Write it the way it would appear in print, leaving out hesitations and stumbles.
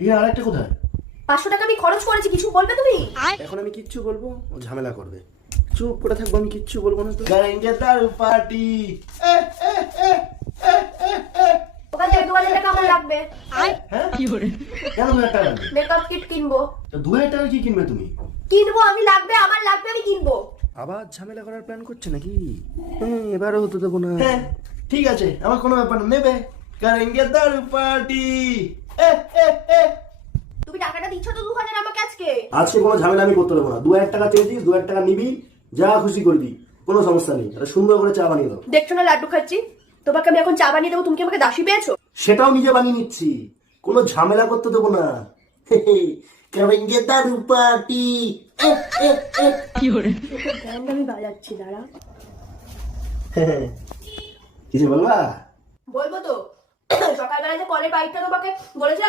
এখানে আরেকটা কোথায়? 500 টাকা আমি খরচ করেছি, কিছু বলবে তুমি? এখন আমি কিচ্ছু বলবো, ও ঝামেলা করবে। চুপ করে থাকবো, আমি কিচ্ছু বলবো না তো। করেঙ্গে দারু পার্টি। ওখান থেকে 2000 টাকা আমার লাগবে। হ্যাঁ কি করে? কেন 2000 টাকা লাগবে? মেকআপ কিট কিনবো। তো 2000 টাকা কি কিনবে তুমি? কিনবো আমি, লাগবে আমার, লাগবে আমি কিনবো। আবার ঝামেলা করার প্ল্যান করছে নাকি? হ্যাঁ, এবারও হতে দেবো না। হ্যাঁ ঠিক আছে, আমার কোনো ব্যাপার না, নেবে। করেঙ্গে দারু পার্টি। তুমি টাকাটা দিচ্ছ তো 2000 আমাকে আজকে? আজকে কোনো ঝামেলা আমি করতে দেবো না। 2000 টাকা চেয়েছিস, 2000 টাকা নিবি, যা খুশি করবি, কোনো সমস্যা নেই। এটা সুন্দর করে চা বানিয়ে দাও। দেখছো না লাড্ডু খাচ্ছি, তোমাকে আমি এখন চা বানিয়ে দেবো, তুমি কি আমাকে দাসী পেয়েছো? সেটাও নিজে বানিয়ে নিচ্ছি, কোনো ঝামেলা করতে দেবো না। করেঙ্গে দারু পার্টি। ব্যান্ড আমি বাজাচ্ছি, দাঁড়া। কিছু বলবা? বলবো তো, সকালবেলা যে কলের পাইপটা তোমাকে বলেছিলাম